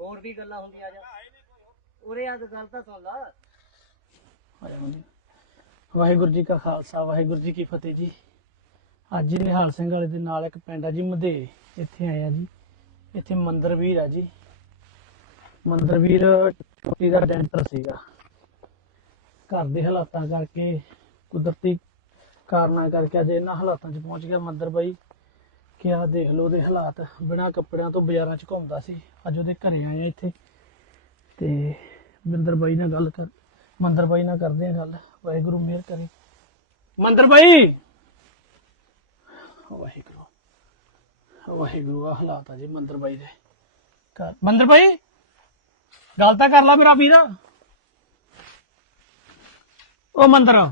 ਹੋਰ ਵੀ ਗੱਲਾਂ ਹੁੰਦੀਆਂ ਜਾ? ਉਰੇ ਆ ਗੱਲ ਤਾਂ ਸੁਣ ਲਾ। ਵਾਹਿਗੁਰੂ ਜੀ ਕਾ ਖਾਲਸਾ, ਵਾਹਿਗੁਰੂ ਜੀ ਕੀ ਫਤਿਹ ਜੀ। ਅੱਜ ਹੀ ਨਿਹਾਲ ਸਿੰਘ ਵਾਲੇ ਦੇ ਨਾਲ ਇੱਕ ਪਿੰਡ ਆ ਜੀ ਮਧੇ ਇੱਥੇ ਆਇਆ ਜੀ। ਇੱਥੇ ਮੰਦਰ ਵੀਰ ਆ ਜੀ। ਮੰਦਰ ਵੀਰ ਚੋਟੀ ਦਾ ਡੈਂਟਰ ਸੀਗਾ। ਘਰ ਦੇ ਹਾਲਾਤਾਂ ਕਰਕੇ ਕੁਦਰਤੀ ਕਾਰਨਾਂ ਕਰਕੇ ਅੱਜ ਇਹਨਾਂ ਹਾਲਾਤਾਂ 'ਚ ਪਹੁੰਚ ਗਿਆ ਮੰਦਰ ਬਾਈ। ਕਿ ਆਹ ਦੇਖ ਲਓ ਉਹਦੇ ਹਾਲਾਤ। ਬਿਨਾਂ ਕੱਪੜਿਆਂ ਤੋਂ ਬਾਜ਼ਾਰਾਂ 'ਚ ਘੁੰਮਦਾ ਸੀ। ਅੱਜ ਉਹਦੇ ਘਰੇ ਆਏ ਆ ਇੱਥੇ। ਤੇ ਮੰਦਰ ਬਾਈ ਨਾਲ ਗੱਲ ਕਰ, ਮੰਦਰ ਬਾਈ ਨਾਲ ਕਰਦੇ ਆ ਗੱਲ। ਵਾਹਿਗੁਰੂ ਮਿਹਰ ਕਰੇ। ਮੰਦਰ ਬਾਈ! ਵਾਹਿਗੁਰੂ। ਵਾਹਿਗੁਰੂ ਆ ਹਾਲਾਤ ਆ ਜੀ ਮੰਦਰ ਬਾਈ ਦੇ। ਘਰ। ਮੰਦਰ ਬਾਈ! ਗੱਲ ਤਾਂ ਕਰ ਲਾ ਮੇਰਾ ਵੀਰ। ਉਹ ਮੰਦਰ।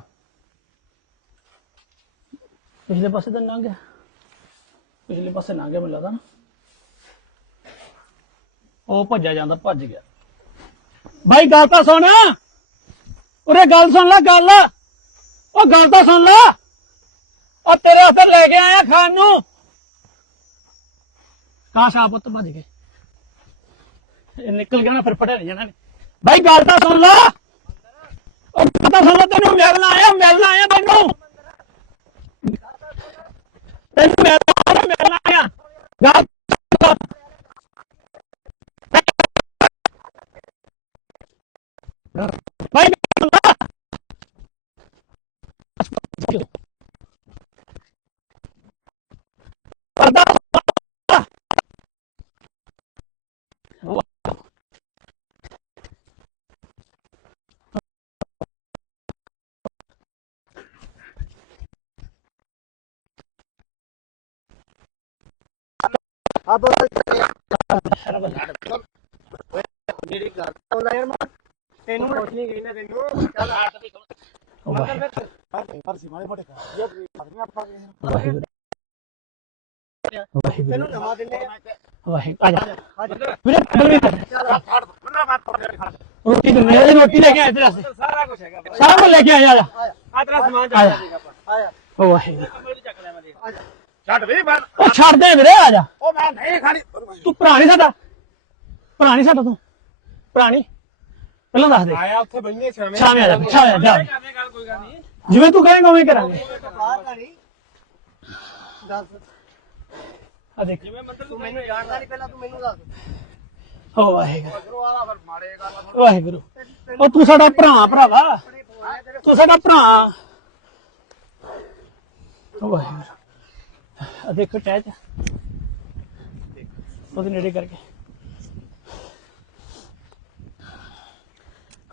ਪਿਛਲੇ ਪਾਸੇ ਤਾਂ ਲੰਘ ਗਿਆ। ਪਿਛਲੇ ਪਾਸੇ ਲੰਘ ਗਿਆ ਮੈਨੂੰ ਲੱਗਦਾ ਨਾ। ਉਹ ਭੱਜਿਆ ਜਾਂਦਾ, ਭੱਜ ਗਿਆ। ਭਾਈ ਗੱਲ ਤਾਂ ਸੁਣ। ਉਰੇ ਗੱਲ ਸੁਣ ਲੈ, ਗੱਲ। ਉਹ ਗੱਲ ਤਾਂ ਸੁਣ ਲੈ। ਉਹ ਤੇਰੇ ਵਾਸਤੇ ਲੈ ਕੇ ਆਇਆ ਖਾਣ ਨੂੰ। ਕਾਸ਼ ਆ ਪੁੱਤ ਭੱਜ ਗਏ। ਇਹ ਨਿਕਲ ਗਿਆ ਨਾ, ਫਿਰ ਫੜਿਆ ਨਹੀਂ ਜਾਣਾ। ਨੇ ਭਾਈ ਗੱਲ ਤਾਂ ਸੁਣ ਲੈ। ਉਹ ਗੱਲ ਤਾਂ ਸੁਣ ਲੈ, ਤੈਨੂੰ ਮਿਲਣ ਆਇਆ ਮਿਲਣ ਆਇਆ ਤੈਨੂੰ ਤੈਨੂੰ ਮਿਲਣ ਆ ਬੋਲ ਜਿਹੜੀ ਗੱਲ ਆਉਂਦਾ ਯਾਰ ਮੈਂ ਤੈਨੂੰ ਪੁੱਛ ਨਹੀਂ ਗਈ ਨਾ ਤੈਨੂੰ ਚੱਲ ਹੱਟ ਵੀ ਫਰਸੀ ਮਾਰੇ ਫਟੇ ਇਹ ਫੜੀਆਂ ਆਪਾਂ ਵਾਹਿਗੁਰੂ ਵਾਹਿਗੁਰੂ ਤੈਨੂੰ ਨਵਾਂ ਦਿੰਦੇ ਆ ਵਾਹਿਗੁਰੂ ਆ ਜਾ ਅੱਜ ਵੀਰੇ ਬਲਵੀਰ ਫੜ ਬੰਦਾ ਬਾਤ ਫੜ ਖੜ ਰੋਟੀ ਦਿੰਦੇ ਆ ਰੋਟੀ ਲੈ ਕੇ ਆਏ ਤੇਰੇ ਵਾਸਤੇ ਸਾਰਾ ਕੁਝ ਹੈਗਾ ਸਾਰਾ ਕੁਝ ਲੈ ਕੇ ਆਇਆ ਆ ਜਾ ਆ ਤੇਰਾ ਸਮਾਨ ਆ ਚੱਕ ਜਾ ਆਇਆ ਓ ਵਾਹਿਗੁਰੂ। ਛੱਡ ਵੀ ਬੰਦ ਉਹ ਛੱਡ ਦੇ ਵੀਰੇ ਆ ਜਾ। ਉਹ ਮੈਂ ਨਹੀਂ ਖਾਣੀ। ਤੂੰ ਨਹੀਂ ਸਾਡਾ। ਭਰਾ ਨਹੀਂ ਸਾਡਾ ਤੂੰ। ਨਹੀਂ ਪਹਿਲਾਂ ਦੱਸ ਦੇ। ਆਇਆ ਉੱਥੇ ਬਈਏ ਛਾਵੇਂ ਛਾਵੇਂ ਆ ਜਾ ਛਾਵੇਂ ਆ ਜਾ ਗੱਲ ਕੋਈ ਗੱਲ ਨਹੀਂ। ਜਿਵੇਂ ਤੂੰ ਕਹੇਂਗਾ ਉਵੇਂ ਕਰਾਂਗੇ। ਦੱਸ। ਆ ਦੇਖ। ਤੂੰ ਮੈਨੂੰ ਜਾਣਦਾ ਨਹੀਂ ਪਹਿਲਾਂ ਤੂੰ ਮੈਨੂੰ ਦੱਸ। ਵਾਹਿਗੁਰੂ। ਉਧਰੋਂ ਆਲਾ ਫਿਰ ਮਾਰੇ ਗੱਲ ਵਾਹਿਗੁਰੂ। ਉਹ ਤੂੰ ਸਾਡਾ ਭਰਾ ਭਰਾਵਾ। ਤੂੰ ਸਾਡਾ ਭਰਾ। ਵਾਹਿਗੁਰੂ। ਆ ਦੇਖੋ ਟੈਚ ਉਹਦੇ ਨੇੜੇ ਕਰਕੇ।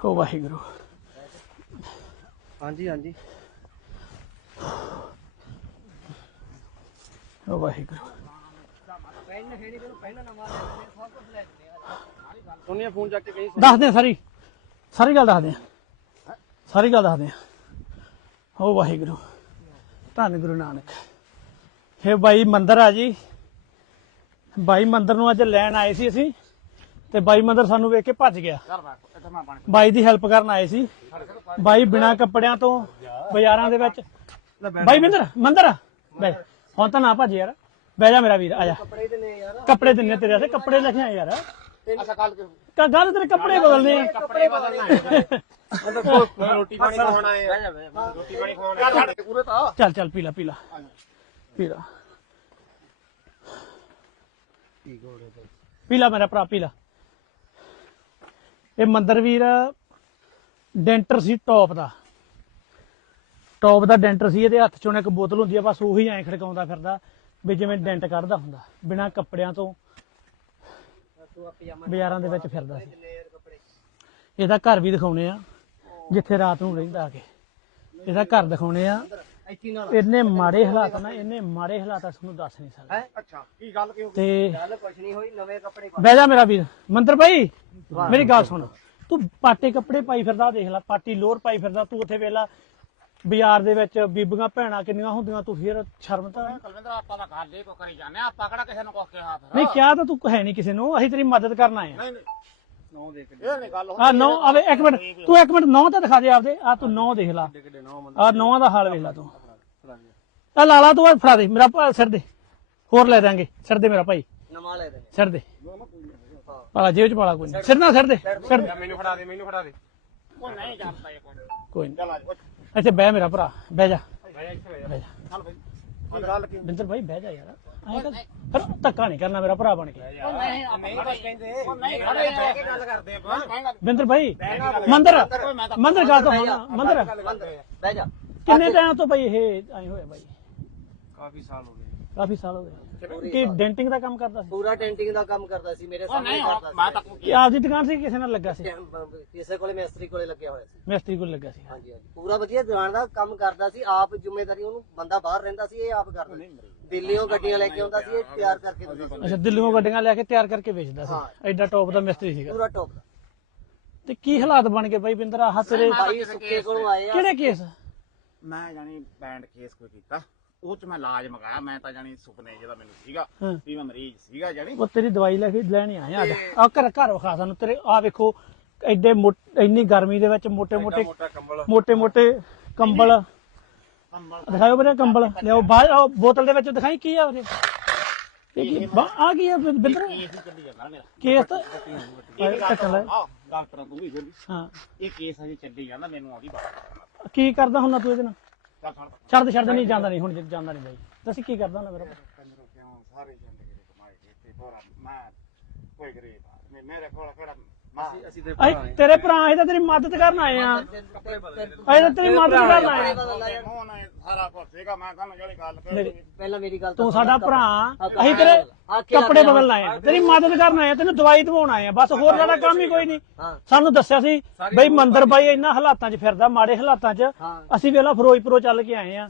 ਓ ਵਾਹਿਗੁਰੂ। ਹਾਂਜੀ ਹਾਂਜੀ। ਵਾਹਿਗੁਰੂ ਹੈ ਆ ਸੋਨੀਆ ਫੋਨ ਚੱਕ ਕੇ ਕਹੀ ਦੱਸ ਦੇ ਸਾਰੀ। ਸਾਰੀ ਗੱਲ ਦੱਸ ਦੇ ਸਾਰੀ ਗੱਲ ਦੱਸ ਦੇ ਓ ਵਾਹਿਗੁਰੂ। ਧੰਨ ਗੁਰੂ ਨਾਨਕ। ਇਹ ਬਾਈ ਮੰਦਰ ਆ ਜੀ। ਬਾਈ ਮੰਦਰ ਨੂੰ ਅੱਜ ਲੈਣ ਆਏ ਸੀ ਅਸੀਂ ਤੇ ਬਾਈ ਮੰਦਰ ਸਾਨੂੰ ਵੇਖ ਕੇ ਭੱਜ ਗਿਆ। ਕਰ ਮੈਂ ਇੱਥੇ ਮੈਂ ਪਾਣੀ ਬਾਈ ਦੀ ਹੈਲਪ ਕਰਨ ਆਏ ਸੀ। ਬਾਈ ਬਿਨਾ ਕੱਪੜਿਆਂ ਤੋਂ ਬਾਜ਼ਾਰਾਂ ਦੇ ਵਿੱਚ। ਬਾਈ ਮੰਦਰ ਮੰਦਰ। ਬੈ ਹੁਣ ਤਾਂ ਨਾ ਭੱਜ ਯਾਰ। ਬਹਿ ਜਾ ਮੇਰਾ ਵੀਰ ਆ ਜਾ। ਕੱਪੜੇ ਯਾਰ। ਦਿੰਨੇ ਤੇਰੇ ਵਾਸਤੇ। ਕੱਪੜੇ ਲੈ ਕੇ ਆਏ ਯਾਰ। ਅੱਛਾ ਕੱਲ ਕੇ ਗੱਲ ਤੇਰੇ ਕੱਪੜੇ ਬਦਲਨੇ ਆ। ਕੱਪੜੇ ਬਦਲਣਾ ਹੈ ਰੋਟੀ ਪਾਣੀ ਖਵਾਉਣਾ ਹੈ ਰੋਟੀ ਪਾਣੀ ਖਵਾਉਣਾ ਚੱਲ ਚੱਲ ਪੀ ਲਾ। ਪੀ ਲਾ ਪੀ ਲਾ ਪੀ ਲਾ ਮੇਰਾ ਭਰਾ ਪੀ ਲਾ ਇਹ ਮੰਦਰ ਵੀਰ ਡੈਂਟਰ ਸੀ ਟੌਪ ਦਾ। ਟੌਪ ਦਾ ਡੈਂਟਰ ਸੀ ਇਹਦੇ ਹੱਥ ਚੋਂ ਇੱਕ ਬੋਤਲ ਹੁੰਦੀ ਆ ਬਸ ਉਹੀ ਐਂ ਖੜਕਾਉਂਦਾ ਫਿਰਦਾ ਵੀ ਜਿਵੇਂ ਡੈਂਟ ਕੱਢਦਾ ਹੁੰਦਾ ਬਿਨਾਂ ਕੱਪੜਿਆਂ ਤੋਂ ਬਾਜ਼ਾਰਾਂ ਦੇ ਵਿੱਚ ਫਿਰਦਾ ਸੀ। ਇਹਦਾ ਘਰ ਵੀ ਦਿਖਾਉਣੇ ਆ ਜਿੱਥੇ ਰਾਤ ਨੂੰ ਰਹਿੰਦਾ ਆ ਕੇ। ਇਹਦਾ ਘਰ ਦਿਖਾਉਣੇ ਆ। ਇੱਥੇ ਨਾਲ ਇੰਨੇ ਮਾੜੇ ਹਾਲਾਤ ਨਾ ਇੰਨੇ ਮਾੜੇ ਹਾਲਾਤ ਆ ਤੁਹਾਨੂੰ ਦੱਸ ਨਹੀਂ ਸਕਦਾ। ਹੈ? ਅੱਛਾ ਕੀ ਗੱਲ ਕਿਉਂ ਤੇ ਗੱਲ ਕੁਛ ਨਹੀਂ ਹੋਈ ਨਵੇਂ ਕੱਪੜੇ ਪਾ ਬਹਿ ਜਾ ਮੇਰਾ ਵੀਰ। ਮੰਦਰ ਭਾਈ ਮੇਰੀ ਗੱਲ ਸੁਣ। ਤੂੰ ਪਾਟੇ ਕੱਪੜੇ ਪਾਈ ਫਿਰਦਾ ਦੇਖ ਲੈ ਪਾਟੀ ਲੋਅਰ ਪਾਈ ਫਿਰਦਾ। ਤੂੰ ਉੱਥੇ ਵੇਲਾ ਬਾਜ਼ਾਰ ਦੇ ਵਿੱਚ ਬੀਬੀਆਂ ਭੈਣਾਂ ਕਿੰਨੀਆਂ ਹੁੰਦੀਆਂ ਤੂੰ ਫਿਰ ਸ਼ਰਮ ਤਾਂ ਕਲਵਿੰਦਰ ਆਪਾਂ ਤਾਂ ਗੱਲ ਹੀ ਕੋ ਕਰੀ ਜਾਂਦੇ ਆ ਆਪਾਂ ਕਿਹੜਾ ਕਿਸੇ ਨੂੰ ਕੁਝ ਕਿਹਾ ਫਿਰ ਨਹੀਂ ਕਿਹਾ ਤਾਂ ਤੂੰ ਹੈ ਨਹੀਂ ਕਿਸੇ ਨੂੰ ਅਸੀਂ ਤੇਰੀ ਮਦਦ ਕਰਨ ਆਏ ਆ ਨਹੀਂ ਨਹੀਂ। ਨੋ ਦੇਖ ਇਹ ਨਹੀਂ ਗੱਲ ਆ ਨੌ ਆਵੇ ਇੱਕ ਮਿੰਟ ਤੂੰ ਇੱਕ ਮਿੰਟ ਨੌ ਤਾਂ ਦਿਖਾ ਦੇ ਆਪਦੇ। ਆ ਤੂੰ ਨੌ ਦੇਖ ਲਾ। ਕਿੱਡੇ ਨੋ ਆ ਨੌਆਂ ਦਾ ਹਾਲ ਵੇਖ ਲਾ ਤੂੰ। ਆ ਲਾਲਾ ਤੂੰ ਆਹ ਫੜਾ ਦੇ। ਮੇਰਾ ਭਾ ਸਿਰ ਦੇ। ਹੋਰ ਲੈ ਦਾਂਗੇ ਸਿਰ ਦੇ ਮੇਰਾ ਭਾਈ। ਨਵਾਂ ਲੈ ਦੇਣੇ ਸਿਰ ਦੇ। ਹਾਂ। ਪਾਲਾ ਜੇਬ ਚ ਪਾਲਾ ਕੋਈ ਨਹੀਂ। ਸਿਰ ਨਾ ਸਿਰ ਦੇ ਸਿਰ ਦੇ। ਮੈਨੂੰ ਫੜਾ ਦੇ ਮੈਨੂੰ ਫੜਾ ਦੇ। ਉਹ ਨਹੀਂ ਕਰਦਾ ਇਹ ਕੋਈ। ਕੋਈ ਨਹੀਂ ਚੱਲ ਆ ਜਾ। ਇੱਥੇ ਬਹਿ ਮੇਰਾ ਭਰਾ। ਬਹਿ ਜਾ। ਬਹਿ ਗੱਲ ਕੀ? ਬਿੰਦਰ ਭਾਈ ਬਹਿ ਜਾ ਯਾਰ। ਐਂ ਕਰ ਫਿਰ ਧੱਕਾ ਨਹੀਂ ਕਰਨਾ ਮੇਰਾ ਭਰਾ ਬਣ ਕੇ। ਨਹੀਂ ਨਹੀਂ ਬਸ ਕਹਿੰਦੇ ਉਹ ਨਹੀਂ ਖੜੇ ਬਹਿ ਕੇ ਗੱਲ ਕਰਦੇ ਆਪਾਂ। ਬਿੰਦਰ ਭਾਈ ਮੰਦਰ ਮੰਦਰ ਗਾ ਤੋਂ ਹੋਣਾ ਮੰਦਰ। ਬਹਿ ਜਾ। ਕਿੰਨੇ ਟਾਈਮ ਤੋਂ ਭਾਈ ਇਹ ਆਏ ਹੋਏ ਭਾਈ ਕਾਫੀ ਸਾਲ ਹੋ ਗਏ। ਕਾਫੀ ਸਾਲ ਹੋ ਗਏ। ਕੀ ਡੈਂਟਿੰਗ ਦਾ ਕੰਮ ਕਰਦਾ ਸੀ? ਪੂਰਾ ਟੈਂਟਿੰਗ ਦਾ ਕੰਮ ਕਰਦਾ ਸੀ ਮੇਰੇ ਸਾਹਮਣੇ ਕਰਦਾ ਮੈਂ ਤਾਂ ਕੀ ਆਪਦੀ ਦੁਕਾਨ ਸੀ ਕਿ ਕਿਸੇ ਨਾਲ ਲੱਗਾ ਸੀ? ਸੀ ਕਿਸੇ ਕੋਲੇ ਮਿਸਤਰੀ ਕੋਲੇ ਲੱਗਿਆ ਹੋਇਆ ਸੀ। ਮਿਸਤਰੀ ਕੋਲ ਲੱਗਾ ਸੀ। ਹਾਂਜੀ ਹਾਂਜੀ। ਪੂਰਾ ਵਧੀਆ ਦੁਕਾਨ ਦਾ ਕੰਮ ਕਰਦਾ ਸੀ ਆਪ ਜ਼ਿੰਮੇਵਾਰੀ ਉਹਨੂੰ ਬੰਦਾ ਬਾਹਰ ਰਹਿੰਦਾ ਸੀ ਇਹ ਆਪ ਕਰਦਾ ਸੀ। ਦਿੱਲੀੋਂ ਗੱਡੀਆਂ ਲੈ ਕੇ ਆਉਂਦਾ ਸੀ ਇਹ ਤਿਆਰ ਕਰਕੇ ਦਿੰਦਾ ਸੀ। ਅੱਛਾ ਦਿੱਲੀੋਂ ਗੱਡੀਆਂ ਲੈ ਕੇ ਤਿਆਰ ਕਰਕੇ ਵੇਚਦਾ। ਸੀ। ਐਡਾ ਟੌਪ ਦਾ ਮਿਸਤਰੀ ਸੀਗਾ। ਪੂਰਾ ਟੌਪ ਦਾ। ਤੇ ਕੀ ਹਾਲਾਤ ਬਣ ਗਏ ਭਾਈ ਬਿੰਦਰ? ਆਹ ਤੇਰੇ ਭਾਈ ਸੁੱਕੇ ਕੋਲੋਂ ਆਏ ਆ। ਕਿਹੜੇ ਕੇਸ? ਮੈਂ ਜਾਨੀ ਬੈਂਡ ਕੇਸ ਕੋਈ ਕੀਤਾ। ਉਹ ਚ ਮੈਂ ਇਲਾਜ ਮਗਾਇਆ ਮੈਂ ਤਾਂ ਜਾਨੀ ਸੁਪਨੇ ਜਿਹਦਾ ਮੈਨੂੰ ਸੀਗਾ ਵੀ ਮੈਂ ਮਰੀਜ਼ ਸੀਗਾ ਜਾਨੀ ਉਹ ਤੇਰੀ ਦਵਾਈ ਲੈ ਕੇ ਲੈਣ ਹੀ ਆਇਆ ਆ ਘਰ ਘਰ ਵਿਖਾ ਸਾਨੂੰ ਤੇਰੇ ਆ ਵੇਖੋ ਐਡੇ ਮੋਟ- ਇੰਨੀ ਗਰਮੀ ਦੇ ਵਿੱਚ ਮੋਟੇ ਮੋਟੇ ਕੰਬਲ। ਮੋਟੇ ਮੋਟੇ ਕੰਬਲ। ਦਿਖਾਓ ਵੀਰੇ ਕੰਬਲ। ਲਿਆਓ ਬਾਹਰ ਬੋਤਲ ਦੇ ਵਿੱਚ ਦਿਖਾਈ ਕੀ ਆ ਵੀਰੇ? ਕੀ ਬਾ- ਆ ਕੀ ਆ ਬਿ- ਕੇਸ ਡਾਕਟਰਾਂ ਤੋਂ ਕੀ ਕਰਦਾ ਹੁੰਦਾ ਤੂੰ ਇਹਦੇ ਨਾਲ? ਛੱਡ ਛੱਡ ਦੇ, ਛੱਡ ਦੇ, ਨਹੀਂ ਜਾਂਦਾ ਨਹੀਂ ਹੁਣ ਜਾਂਦਾ ਨਹੀਂ ਬਾਈ। ਦੱਸੀ ਕੀ ਕਰਦਾ ਹੁੰਦਾ ਮੇਰਾ ਸਾਰੇ ਜ਼ਿੰਦਗੀ ਦੇ ਕਮਾਈ ਕੀਤੀ ਹੋਰ ਮੈਂ ਕੋਈ ਗਰੀਬ ਆਦਮੀ ਮੇਰੇ ਕੋਲ ਕਿਹੜਾ ਅਸੀਂ ਤੇਰੇ ਭਰਾ ਅਸੀਂ ਤਾਂ ਤੇਰੀ ਮਦਦ ਕਰਨ ਆਏ ਆ ਅਸੀਂ ਤਾਂ ਤੇਰੀ ਮਦਦ ਕਰਨ ਆਏ ਆ ਹੁਣ ਇਹ ਸਾਰਾ ਕੁਝ ਸੀਗਾ ਮੈਂ ਕਹਿੰਦਾ ਜਿਹੜੀ ਗੱਲ ਮੇਰੀ- ਕਰੀ ਪਹਿਲਾਂ ਮੇਰੀ ਗੱਲ ਤੂੰ ਸਾਡਾ। ਭਰਾ ਅਸੀਂ ਤੇਰੇ ਕੱਪੜੇ ਗਿਆ। ਬਦਲਣ ਆਏ ਆ ਤੇਰੀ ਮਦਦ ਕਰਨ ਆਏ ਆ ਤੈਨੂੰ ਦਵਾਈ ਦਵਾਉਣ ਆਏ ਆ ਬਸ ਹੋਰ ਸਾਡਾ ਕੰਮ ਹੀ ਕੋਈ ਨਹੀਂ। ਸਾਨੂੰ ਦੱਸਿਆ ਸੀ ਬਈ ਮੰਦਰ ਬਾਈ ਇੰਨਾ ਹਾਲਾਤਾਂ 'ਚ ਫਿਰਦਾ ਮਾੜੇ ਹਾਲਾਤਾਂ 'ਚ। ਅਸੀਂ ਵੇਲਾ ਫਿਰੋਜ਼ਪੁਰੋਂ ਚੱਲ ਕੇ ਆਏ ਆ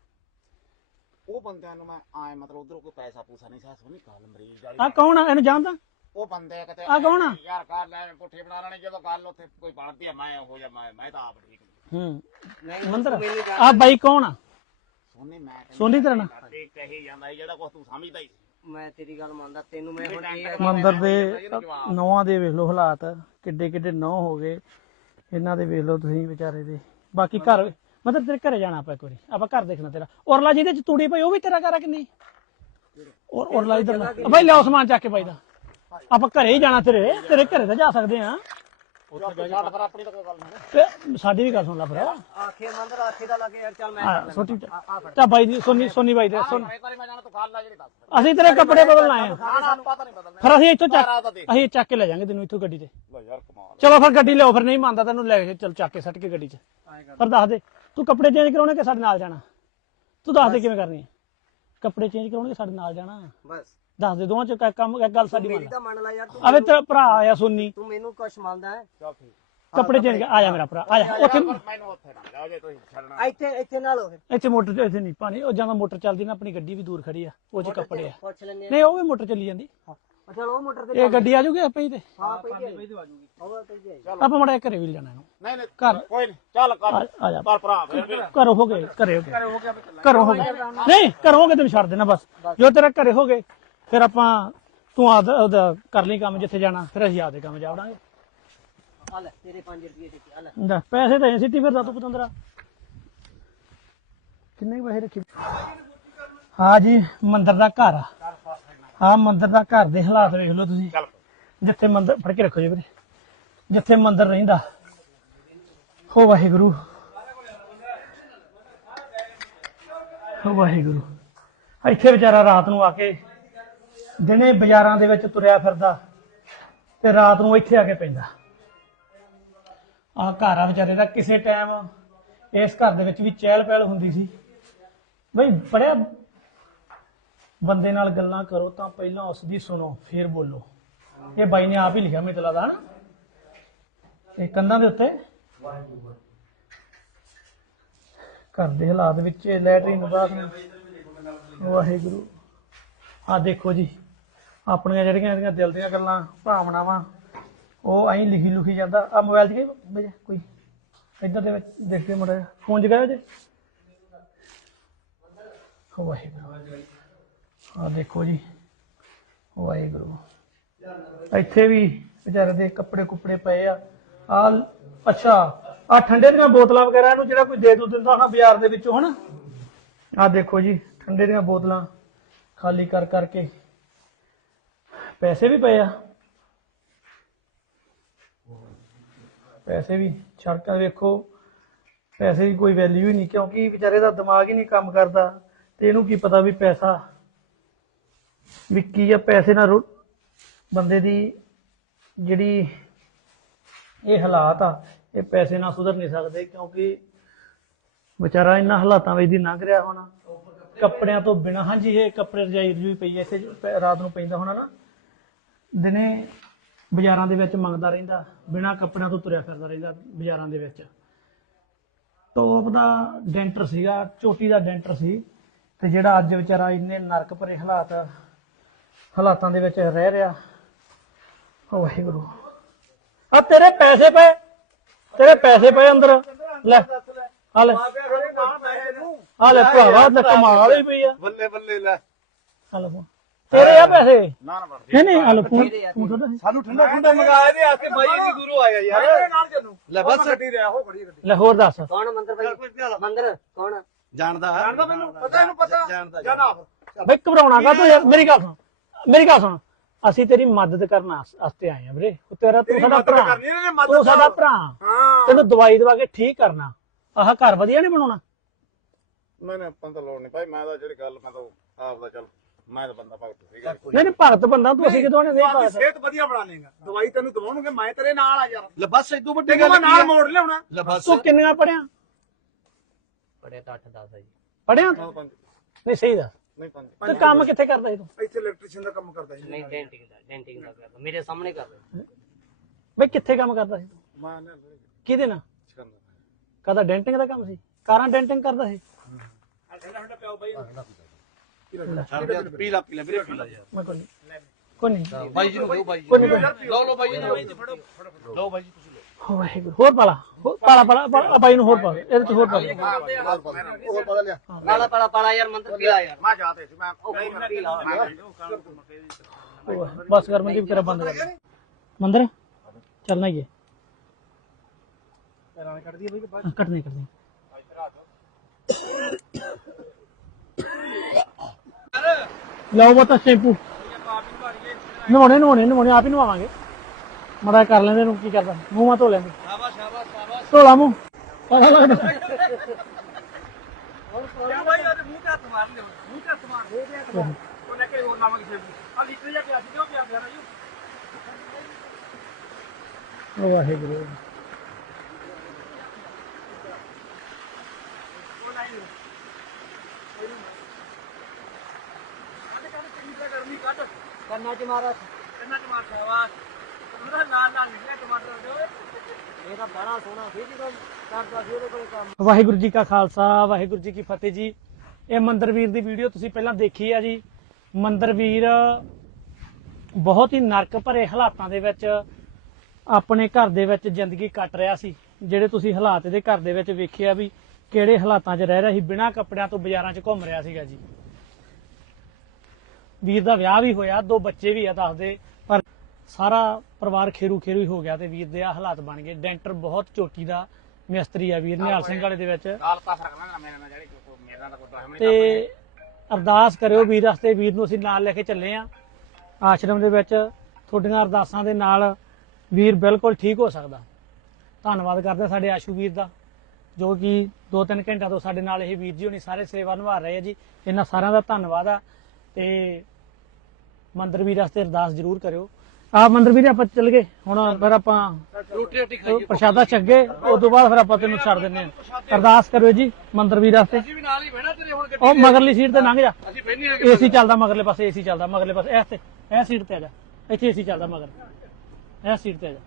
ਉਹ ਬੰਦਿਆਂ ਨੂੰ ਮੈਂ ਆਏ ਮਤਲਬ ਉਧਰੋਂ ਕੋਈ ਪੈਸਾ ਪੂਸਾ ਨਹੀਂ ਸਾਸ ਨਹੀਂ ਗੱਲ ਮਰੀਜ਼ ਵਾਲੀ ਆ ਕੌਣ ਆ? ਇਹਨੂੰ ਜਾਣਦਾ? ਉਹ ਬੰਦੇ ਕਿਤੇ ਆਹ ਕੌਣ ਆ? ਯਾਰ ਕਰ ਲੈ ਪੁੱਠੇ ਬਣਾ ਲੈਣੇ ਜਦੋਂ ਗੱਲ ਉੱਥੇ ਕੋਈ ਬਣਦੀ ਆ ਮੈਂ ਹੋ ਜਾ ਮੈਂ ਮੈਂ ਤਾਂ ਆਪ ਠੀਕ ਨਹੀਂ। ਹੂੰ। ਨਹੀਂ ਮੰਦਰ ਆ? ਬਾਈ ਕੌਣ ਆ? ਸੋਨੇ ਮੈਂ ਕਹਿੰਦਾ ਸੋਨੀ ਤੇਰਾ ਨਾਂ? ਕਰਦੇ ਕਹੀ ਜਾਂਦਾ ਸੀ, ਜਿਹੜਾ ਕੁਛ ਤੂੰ ਸਮਝਦਾ ਹੀ ਮੈਂ ਤੇਰੀ ਗੱਲ ਮੰਨਦਾ ਤੈਨੂੰ ਮੈਂ ਹੁਣ ਇਹ ਮੰਦਰ ਦੇ ਨੌਆਂ ਦੇ ਵੇਖ ਲਓ ਹਾਲਾਤ ਕਿੱਡੇ ਕਿੱਡੇ ਨੌ ਹੋ ਗਏ ਇਹਨਾਂ ਦੇ ਵੇਖ ਲਓ ਤੁਸੀਂ ਵਿਚਾਰੇ ਦੇ। ਬਾਕੀ ਘਰ ਮਤਲਬ ਤੇਰੇ ਘਰੇ ਜਾਣਾ ਆਪਾਂ ਇੱਕ ਵਾਰੀ। ਆਪਾਂ ਘਰ ਦੇਖਣਾ ਤੇਰਾ। ਔਰਲਾ ਜਿਹਦੇ ਚ ਤੂੜੀ ਪਈ ਉਹ ਵੀ ਤੇਰਾ ਘਰ ਆ ਕਿ ਨਹੀਂ ਔਰ ਔਰਲਾ ਇਧਰ ਲਾ। ਬਾਈ ਲਿਆਓ ਸਮਾਨ ਚੱਕ ਕੇ ਬਾਈ ਦਾ। ਆਪਾਂ ਘਰੇ ਹੀ ਜਾਣਾ ਤੇਰੇ। ਤੇਰੇ ਘਰੇ ਤਾਂ ਜਾ ਸਕਦੇ ਆ। ਫਿਰ ਤਾਂ ਸਾਡੀ ਵੀ ਗੱਲ ਸੁਣ ਲੈ ਫਿਰ ਆਖੇ ਮੰਦਰ ਆਖੇ ਦਾ ਲੱਗੇ ਯਾਰ ਚੱਲ ਮੈਂ ਆ ਛੋਟੀ ਤਾਂ ਬਾਈ ਦੀ ਸੋਨੀ ਸੋਨੀ ਬਾਈ ਦੇ ਸੁਣ ਇੱਕ ਵਾਰੀ ਮੈਂ ਜਾਣਾ ਤੂੰ ਗੱਲ ਆ ਜਿਹੜੀ ਦੱਸ। ਅਸੀਂ ਤੇਰੇ ਕੱਪੜੇ ਬਦਲਣ ਆਏ ਆ। ਨਾ ਨਾ ਪਤਾ ਨਹੀਂ ਬਦਲਣਾ। ਫਿਰ ਅਸੀਂ ਇੱਥੋਂ ਚੱਕ ਅਸੀਂ ਚੱਕ ਕੇ ਲੈ ਜਾਾਂਗੇ ਤੈਨੂੰ ਇੱਥੋਂ ਗੱਡੀ ਤੇ। ਲੈ ਯਾਰ ਕਮਾਲ। ਚਲੋ ਫਿਰ ਗੱਡੀ ਲਿਆਓ ਫਿਰ ਨਹੀਂ ਮੰਨਦਾ ਤੈਨੂੰ ਲੈ ਕੇ ਚੱਲ ਚੱਕ ਕੇ ਸੱਟ ਕੇ ਗੱਡੀ 'ਚ। ਪਰ ਦੱਸ ਦੇ। ਤੂੰ ਕੱਪੜੇ ਚੇਂਜ ਕਰਾਉਣੇ ਕਿ ਸਾਡੇ ਨਾਲ ਜਾਣਾ? ਤੂੰ ਦੱਸ ਦੇ ਕਿਵੇਂ ਕਰਨੀ ਹੈ? ਕੱਪੜੇ ਚੇਂਜ ਕਰਾਉਣੇ ਕਿ ਸਾਡੇ ਨਾਲ ਜਾਣਾ? ਬਸ। ਦੱਸ ਦੇ ਦੋਵਾਂ ਚ ਕ- ਕੰਮ ਇੱਕ ਗੱਲ ਸਾਡੀ ਮੰਨ ਮੇਰੀ ਲੈ। ਤਾਂ ਮੰਨ ਲੈ ਯਾਰ ਤੂੰ ਤੇਰਾ ਭਰਾ ਆਇਆ ਸੋਨੀ। ਤੂੰ ਮੈਨੂੰ ਕੁਛ ਮੰਨਦਾ ਹੈ? ਚੱਲ ਠੀਕ। ਕੱਪੜੇ ਚੇਂਜ ਆ ਜਾ ਮੇਰਾ ਭਰਾ ਆ ਜਾ। ਉੱਥੇ ਮੈਨੂੰ ਉੱਥੇ ਨਾ ਜਾਓ ਜੇ ਤੁਸੀਂ ਛੱਡਣਾ। ਇੱਥੇ ਇੱਥੇ ਨਾਲ ਹੋ ਫਿਰ ਇੱਥੇ ਮੋਟਰ ਇੱਥੇ ਨਹੀਂ। ਪਾਣੀ ਉਹ ਜਾਂਦਾ ਮੋਟਰ ਚੱਲਦੀ ਨਾ ਆਪਣੀ ਗੱਡੀ ਵੀ ਦੂਰ ਖੜੀ ਆ ਉਹ ਚ ਕੱਪੜੇ ਆ। ਪੁੱਛ ਲੈਣੇ ਨਹੀਂ ਉਹ ਵੀ ਮੋਟਰ ਚੱਲੀ ਜਾਂਦੀ। ਚਲੋ ਉਹ ਮੋਟਰ ਤੇ ਇਹ ਗੱਡੀ ਆ ਜੂਗੀ ਆਪੇ ਹੀ ਤੇ? ਹਾਂ ਪਈ ਗਈ ਉਹ ਪਈ ਗਈ ਆਪਾਂ ਮੜਾ ਘਰੇ ਵੀ ਜਾਣਾ ਇਹਨੂੰ। ਨਹੀਂ ਨਹੀਂ ਘਰ। ਕੋਈ ਨਹੀਂ ਚੱਲ ਕਰ। ਆ ਆ ਜਾ। ਕਰ ਭਰਾ ਘਰੋਂ ਹੋ ਗਏ ਘਰੇ ਹੋ ਗਏ। ਘਰੋਂ ਹੋ ਗਏ। ਨਹੀਂ ਘਰੋਂ ਹੋ ਗਏ ਤੈਨੂੰ ਛੱਡ ਦੇਣਾ ਬਸ। ਜੋ ਤੇਰਾ ਘਰੇ ਹੋ ਗਏ ਫਿਰ ਆਪਾਂ ਤੂੰ ਆਦ ਉਹਦਾ ਕਰ ਲਈ ਕੰਮ ਜਿੱਥੇ ਜਾਣਾ ਫਿਰ ਅਸੀਂ ਆਪਦੇ ਕੰਮ ਜਾਵੜਾਂਗੇ ਆ ਲੈ ਤੇਰੇ 5 ਰੁਪਏ ਦੇ ਕੇ ਆ ਲੈ। ਲੈ ਪੈਸੇ ਤਾਂ ਸਿੱਟੀ ਫਿਰਦਾ ਤੂੰ ਪਤੰਦਰਾ। ਕਿੰਨੇ ਪੈਸੇ ਰੱਖੇ? ਹਾਂ ਜੀ ਮੰਦਿਰ ਦਾ ਘਰ ਆ। ਹਾਂ ਮੰਦਿਰ ਦਾ ਘਰ ਦੇ ਹਾਲਾਤ ਵੇਖ ਲਓ ਤੁਸੀਂ। ਚੱਲ। ਜਿੱਥੇ ਮੰਦਿਰ ਫੜ ਕੇ ਰੱਖੋ ਜੀ ਵੀਰੇ। ਜਿੱਥੇ ਮੰਦਿਰ ਰਹਿੰਦਾ। ਹੋ ਵਾਹਿਗੁਰੂ। ਹੋ ਵਾਹਿਗੁਰੂ। ਇੱਥੇ ਵਿਚਾਰਾ ਰਾਤ ਨੂੰ ਆ ਕੇ ਦਿਨੇ ਬਾਜ਼ਾਰਾਂ ਦੇ ਵਿੱਚ ਤੁਰਿਆ ਫਿਰਦਾ ਤੇ ਰਾਤ ਨੂੰ ਇੱਥੇ ਆ ਕੇ ਪੈਂਦਾ। ਆ ਘਰ ਆ ਵਿਚਾਰੇ ਦਾ। ਕਿਸੇ ਟਾਈਮ ਇਸ ਘਰ ਦੇ ਵਿੱਚ ਵੀ ਚਹਿਲ ਪਹਿਲ ਹੁੰਦੀ ਸੀ। ਬਈ ਬੜਿਆ ਬੰਦੇ ਨਾਲ ਗੱਲਾਂ ਕਰੋ ਤਾਂ ਪਹਿਲਾਂ ਉਸ ਦੀ ਸੁਣੋ, ਫਿਰ ਬੋਲੋ। ਇਹ ਬਾਈ ਨੇ ਆਪ ਹੀ ਲਿਖਿਆ ਮੈਨੂੰ ਲੱਗਦਾ ਹਨਾ? ਇਹ ਕੰਧਾਂ ਦੇ ਉੱਤੇ? ਘਰ ਦੇ ਹਾਲਾਤ ਵਿੱਚ ਲੈਟਰੀਨ ਬਾਥਰੂਮ। ਵਾਹਿਗੁਰੂ। ਆ ਦੇਖੋ ਜੀ, ਆਪਣੀਆਂ ਜਿਹੜੀਆਂ ਇਹਦੀਆਂ ਦਿਲ ਦੀਆਂ ਗੱਲਾਂ, ਭਾਵਨਾਵਾਂ, ਉਹ ਐਂ ਲਿਖੀ ਲੁਖੀ ਜਾਂਦਾ। ਆ ਮੋਬਾਈਲ 'ਚ ਕੀ ਕੋਈ? ਇੱਧਰ ਦੇ ਵਿੱਚ ਦੇਖਦੇ ਮੁੰਡਾ ਫੋਨ ਚ ਜਗਾਇਆ ਜੇ? ਵਾਹਿਗੁਰੂ। ਆ ਦੇਖੋ ਜੀ, ਵਾਹਿਗੁਰੂ। ਇੱਥੇ ਵੀ ਵਿਚਾਰੇ ਦੇ ਕੱਪੜੇ ਕੁੱਪੜੇ ਪਏ ਆ। ਆ ਅੱਛਾ ਆ ਠੰਡੇ ਦੀਆਂ ਬੋਤਲਾਂ ਵਗੈਰਾ ਇਹਨੂੰ ਜਿਹੜਾ ਕੋਈ ਦੇ ਦੂ ਦਿੰਦਾ ਹੋਣਾ ਬਾਜ਼ਾਰ ਦੇ ਵਿੱਚੋਂ, ਹਨਾ? ਆ ਦੇਖੋ ਜੀ, ਠੰਡੇ ਦੀਆਂ ਬੋਤਲਾਂ ਖਾਲੀ ਕਰ ਕਰਕੇ। ਪੈਸੇ ਵੀ ਪਏ ਆ। ਪੈਸੇ ਵੀ, ਸੜਕਾਂ ਵੇਖੋ, ਪੈਸੇ ਦੀ ਕੋਈ ਵੈਲਿਊ ਹੀ ਨਹੀਂ, ਕਿਉਂਕਿ ਵਿਚਾਰੇ ਦਾ ਦਿਮਾਗ ਹੀ ਨਹੀਂ ਕੰਮ ਕਰਦਾ। ਤੇ ਇਹਨੂੰ ਕੀ ਪਤਾ ਵੀ ਪੈਸਾ ਵੀ ਕੀ ਆ ਪੈਸੇ ਨਾਲ ਰੋ- ਬੰਦੇ ਦੀ ਜਿਹੜੀ ਇਹ ਹਾਲਾਤ ਆ, ਇਹ ਪੈਸੇ ਨਾਲ ਸੁਧਰ ਨਹੀਂ ਸਕਦੇ ਕਿਉਂਕਿ ਵਿਚਾਰਾ ਇਹਨਾਂ ਹਾਲਾਤਾਂ ਵਿੱਚ ਦੀ ਲੰਘ ਰਿਹਾ ਹੋਣਾ। ਕੱਪੜਿਆਂ ਤੋਂ ਬਿਨਾਂ, ਹਾਂਜੀ, ਇਹ ਕੱਪੜੇ ਰਜਾਈ ਰਜੂਈ ਪਈ ਐ ਇੱਥੇ ਰਾਤ ਨੂੰ ਪੈਂਦਾ ਹੋਣਾ ਨਾ। ਦਿਨੇ ਬਾਜ਼ਾਰਾਂ ਦੇ ਵਿੱਚ ਮੰਗਦਾ ਰਹਿੰਦਾ, ਬਿਨਾਂ ਕੱਪੜਿਆਂ ਤੋਂ ਤੁਰਿਆ ਫਿਰਦਾ ਰਹਿੰਦਾ ਬਾਜ਼ਾਰਾਂ ਦੇ ਵਿੱਚ। ਟੋਪ ਦਾ ਡੈਂਟਰ ਸੀਗਾ, ਚੋਟੀ ਦਾ ਡੈਂਟਰ ਸੀ, ਤੇ ਜਿਹੜਾ ਅੱਜ ਵਿਚਾਰਾ ਇੰਨੇ ਨਰਕ ਭਰੇ ਹਾਲਾਤ ਹਾਲਾਤਾਂ ਦੇ ਵਿੱਚ ਰਹਿ ਰਿਹਾ। ਓ ਵਾਹਿਗੁਰੂ। ਆ ਤੇਰੇ ਪੈਸੇ ਪਏ। ਤੇਰੇ ਪੈਸੇ ਪਏ ਅੰਦਰ। ਲੈ ਆ ਲੈ। ਆ ਲੈ ਭਰਾਵਾ ਤੇ ਕਮਾਲ ਹੀ ਪਈ ਆ। ਬੱਲੇ ਬੱਲੇ ਲੈ। ਆ ਲੈ ਫੋਨ। ਤੇਰੇ ਆ ਪੈਸੇ? ਨਾ ਨਾ ਵਰਦੀ। ਨਹੀਂ ਨਹੀਂ ਆ ਲੈ ਫੋਨ। ਤੁਹਾਡਾ ਸੀ? ਸਾਨੂੰ ਠੰਡਾ ਠੰਡਾ ਮੰਗਾਇਆ ਦੇ ਆਕੇ ਬਾਈ ਦੀ ਦੂਰੋਂ ਆਇਆ ਯਾਰ। ਨਾਲ ਤੈਨੂੰ ਲੈ ਬਸ। ਗੱਡੀ ਰਿਹਾ ਉਹ ਖੜੀ ਗੱਡੀ। ਲੈ ਹੋਰ ਦੱਸ। ਕੌਣ ਮੰਦਰ ਭਾਈ ਮੰਦਰ ਕੌਣ? ਜਾਣਦਾ। ਜਾਣਦਾ ਮੈਨੂੰ? ਪਤਾ ਇਹਨੂੰ ਪਤਾ? ਜਾਣਦਾ ਜਾਣਾ ਬਈ ਘਬਰਾਉਣਾ ਕਾ ਤੂੰ ਯਾਰ? ਮੇਰੀ ਗੱਲ ਸੁਣ। ਮੇਰੀ ਗੱਲ ਸੁਣ ਅਸੀਂ ਤੇਰੀ ਮਦਦ ਕਰਨ ਵਾਸਤੇ ਆਏ ਆ ਵੀਰੇ। ਉਹ ਤੇਰਾ ਤੂੰ ਸਾਡਾ ਭਰਾ। ਕਰਨੀ ਇਹਨੇ ਮਦਦ ਤੂੰ ਸਾਡਾ ਭਰਾ। ਹਾਂ। ਤੈਨੂੰ ਦਵਾਈ ਦਵਾ ਕੇ ਠੀਕ ਕਰਨਾ। ਆਹ ਘਰ ਵਧੀਆ ਨਹੀਂ ਬਣਾਉਣਾ? ਨਹੀਂ ਨਹੀਂ ਆਪਾਂ ਤਾਂ ਲੋੜ ਨਹੀਂ ਭਾਈ। ਮੈਂ ਤਾਂ ਜਿਹੜੀ ਗੱਲ ਮੈਂ ਤਾਂ ਆਪ ਦਾ ਚੱਲ ਮੈਂ ਤਾਂ ਬੰਦਾ ਭਗਤ ਸੀਗਾ। ਨਹੀਂ ਨਹੀਂ ਭਗਤ ਬੰਦਾ ਤੂੰ ਅਸੀਂ ਕਿਦੋਂ ਆਪਣੀ ਭਗਤ ਸਿਹਤ ਵਧੀਆ ਬਣਾ ਲੇਗਾ ਦਵਾਈ ਤੈਨੂੰ ਦਵਾਉਣਗੇ ਮੈਂ ਤੇਰੇ ਨਾਲ ਆ ਯਾਰ। ਲੈ ਬਸ ਇਦੋਂ ਵੱਡੀ ਗੱਲ ਨਾਲ ਹੈ ਮੋੜ ਲਿਆਉਣਾ। ਲੈ ਬਸ। ਤੂੰ ਕਿੰਨੀਆਂ ਪੜਿਆ ਪੜਿਆ ਤਾਂ 8 10 ਹੈ ਜੀ। ਪੜਿਆ ਨਹੀਂ ਸਹੀ ਦੱਸ। ਨਹੀਂ ਪੰਜ ਤੇ ਕੰਮ ਕਿੱਥੇ ਕਰਦਾ ਸੀ ਤੂੰ? ਇੱਥੇ ਇਲੈਕਟ੍ਰੀਸ਼ੀਅਨ ਦਾ ਕੰਮ ਕਰਦਾ ਸੀ। ਨਹੀਂ ਡੈਂਟਿੰਗ ਦਾ ਡੈਂਟਿੰਗ ਦਾ ਕਰਦਾ। ਮੇਰੇ ਸਾਹਮਣੇ ਕਰ ਰਿਹਾ ਬਈ ਕਿੱਥੇ ਕੰਮ ਕਰਦਾ ਸੀ? ਤੂੰ ਮੈਂ ਨਾ ਕਿਹਦੇ ਨਾਲ? ਸਿਕੰਦਰ ਕਦਾ ਡੈਂਟਿੰਗ ਦਾ ਕੰਮ ਸੀ? ਕਾਰਾਂ ਡੈਂਟਿੰਗ ਕਰਦਾ ਸੀ? ਛੱਡ ਦੇ ਪੀ ਲਾ ਪੀ ਲੈ ਵੀਰੇ ਪੀ ਲਾ ਯਾਰ। ਮੈਂ ਕੋਈ ਨਹੀਂ। ਕੋਈ ਨਹੀਂ। ਬਾਈ ਜੀ ਨੂੰ ਦਿਓ ਬਾਈ ਜੀ ਨਹੀਂ ਲਓ ਲਓ ਬਾਈ ਜੀ ਨੂੰ। ਲਓ ਬਾਈ ਜੀ ਤੁਸੀਂ ਹੋ ਵਾਹਿਗੁਰੂ ਹੋਰ ਪਾਲਾ ਹੋਰ ਪਾਲਾ ਪਾਲਾ ਪਾਲਾ, ਬਾਈ ਨੂੰ ਹੋਰ ਪਾ ਇਹਦੇ ਚ ਹੋਰ ਉਹ ਪਤਾ ਲਿਆ ਪਾਲਾ ਪਾਲਾ ਪਾਲਾ ਯਾਰ ਮੰਦਰ ਪੀਲਾ ਯਾਰ। ਮੈਂ ਜਾਤੇ ਸੀ ਮੈਂ ਉਹ ਪੀਲਾ। ਉਹ ਬਸ ਕਰ ਬੰਦ ਕਰ। ਮੰਦਰ? ਚੱਲਣਾ ਹੀ ਹੈ ਕੱਟਦੀ ਹੈ ਬਈ ਕੱਟਣੀ ਕੱਟਣੀ ਲਓ ਬਤਾ ਸ਼ੈਂਪੂ। ਨਹਾਉਣੇ ਨਹਾਉਣੇ ਨਹਾਉਣੇ ਆਪ ਹੀ ਨਵਾਵਾਂਗੇ ਮੜਾ ਕਰ ਲੈਂਦੇ ਨੂੰ ਕੀ ਕਰਦਾ ਮੂੰਹ ਮਾ ਧੋ ਲੈਂਦੇ। ਸ਼ਾਬਾਸ਼ ਸ਼ਾਬਾਸ਼ ਸ਼ਾਬਾਸ਼ ਧੋ ਲਾ ਮੂੰਹ। ਪਤਾ ਲੱਗਦਾ। ਭਾਈ ਉਹਦੇ ਮੂੰਹ ਤੇ ਹੱਥ ਮਾਰ ਲਿਓ। ਮੂੰਹ ਤੇ ਹੱਥ ਮਾਰ ਦੇ ਦੇ ਉਹਨੇ ਕਿ ਹੋਰ ਨਾਮ ਕਿਸੇ ਆ ਲੀਟਰ ਜਿਹਾ ਪਿਆ ਸੀ ਕਿਉਂ ਪਿਆ ਪਿਆ ਨਾ ਜੀ ਉਹ ਵਾਹਿਗੁਰੂ। ਉਹ ਨਹੀਂ ਉਹਦੇ ਕੰਮ ਚੰਗੀ ਤਰ੍ਹਾਂ ਕਰਨੀ ਕੱਢ। ਕੰਨਾ ਚ ਮਾਰਾ ਕੰਨਾਂ ਚ ਮਾਰ ਸ਼ਾਬਾਸ਼। ਵਾਹਿਗੁਰੂ ਜੀ ਕਾ ਖਾਲਸਾ, ਵਾਹਿਗੁਰੂ ਜੀ ਕੀ ਫਤਿਹ ਜੀ। ਇਹ ਮੰਦਰ ਦੀ ਵੀਡੀਓ ਤੁਸੀਂ ਪਹਿਲਾਂ ਦੇਖੀ ਆ ਜੀ। ਮੰਦਰ ਬਹੁਤ ਹੀ ਨਰਕ ਭਰੇ ਹਾਲਾਤਾਂ ਦੇ ਵਿੱਚ ਆਪਣੇ ਘਰ ਦੇ ਵਿੱਚ ਜ਼ਿੰਦਗੀ ਕੱਟ ਰਿਹਾ ਸੀ। ਜਿਹੜੇ ਤੁਸੀਂ ਹਾਲਾਤ ਇਹਦੇ ਘਰ ਦੇ ਵਿੱਚ ਵੇਖਿਆ ਵੀ ਕਿਹੜੇ ਹਾਲਾਤਾਂ 'ਚ ਰਹਿ ਰਿਹਾ ਸੀ, ਬਿਨਾਂ ਕੱਪੜਿਆਂ ਤੋਂ ਬਾਜ਼ਾਰਾਂ 'ਚ ਘੁੰਮ ਰਿਹਾ ਸੀਗਾ ਜੀ। ਵੀਰ ਦਾ ਵਿਆਹ ਵੀ ਹੋਇਆ, ਦੋ ਬੱਚੇ ਵੀ ਆ ਦੱਸਦੇ। ਸਾਰਾ ਪਰਿਵਾਰ ਖੇਰੂ ਖੇਰੂ ਹੀ ਹੋ ਗਿਆ ਤੇ ਵੀਰ ਦੇ ਆ ਹਾਲਾਤ ਬਣ ਗਏ। ਡੈਂਟਰ ਬਹੁਤ ਚੋਟੀ ਦਾ ਮਿਸਤਰੀ ਆ ਵੀਰ ਨਿਹਾਲ ਸਿੰਘ ਵਾਲੇ ਦੇ ਵਿੱਚ। ਗਾਲ ਪਾ ਸਕਦਾ ਨਾ ਮੇਰੇ ਨਾਲ ਜਿਹੜੀ ਕੋਈ ਮੇਰੇ ਨਾਲ ਕੋਈ ਦੁਸ਼ਮਣੀ ਤੇ ਅਰਦਾਸ ਕਰਿਓ ਵੀਰ ਵਾਸਤੇ ਵੀਰ ਨੂੰ ਅਸੀਂ ਨਾਲ ਲੈ ਕੇ ਚੱਲੇ ਆ। ਆਸ਼ਰਮ ਦੇ ਵਿੱਚ ਤੁਹਾਡੀਆਂ ਅਰਦਾਸਾਂ ਦੇ ਨਾਲ ਵੀਰ ਬਿਲਕੁਲ ਠੀਕ ਹੋ ਸਕਦਾ। ਧੰਨਵਾਦ ਕਰਦੇ ਸਾਡੇ ਆਸ਼ੂ ਵੀਰ ਦਾ ਜੋ ਕਿ 2-3 ਘੰਟਿਆਂ ਤੋਂ ਸਾਡੇ ਨਾਲ ਇਹ ਵੀਰ ਜੀ ਹੋਣੀ ਸਾਰੇ ਸੇਵਾ ਨਿਭਾ ਰਹੇ ਆ ਜੀ। ਇਹਨਾਂ ਸਾਰਿਆਂ ਦਾ ਧੰਨਵਾਦ ਆ ਤੇ ਮੰਦਰ ਵੀਰ ਵਾਸਤੇ ਅਰਦਾਸ ਜ਼ਰੂਰ ਕਰਿਓ। ਆ ਮੰਦਰ ਵੀਰ ਆਪਾਂ ਚੱਲ ਗਏ। ਹੁਣ ਫਿਰ ਆਪਾਂ ਰੋਟੀ ਰੋਟੀ ਖਾਈਏ ਪ੍ਰਸ਼ਾਦਾ ਛਕ ਗਏ ਉਸ ਤੋਂ ਬਾਅਦ ਫਿਰ ਆਪਾਂ ਤੈਨੂੰ ਛੱਡ ਦਿੰਨੇ ਆ ਅਰਦਾਸ ਕਰਿਓ ਜੀ ਮੰਦਰ ਵੀਰ ਵਾਸਤੇ। ਅਸੀਂ ਵੀ ਨਾਲ ਹੀ ਬਹਿਣਾ ਤੇਰੇ ਹੁਣ ਗੱਡੀ ਉਹ ਮਗਰਲੀ ਸੀਟ ਤੇ ਲੰਘ ਜਾ। ਅਸੀਂ ਬਹਿਨੇ ਆ ਏਸੀ ਚੱਲਦਾ ਮਗਰਲੇ ਪਾਸੇ ਏਸੀ ਚੱਲਦਾ ਮਗਰਲੇ ਪਾਸੇ। ਇਸ ਤੇ ਇਹ ਸੀਟ ਤੇ ਆ ਜਾ। ਇੱਥੇ ਏਸੀ ਚੱਲਦਾ ਮਗਰ। ਇਹ ਸੀਟ ਤੇ ਆ ਜਾ।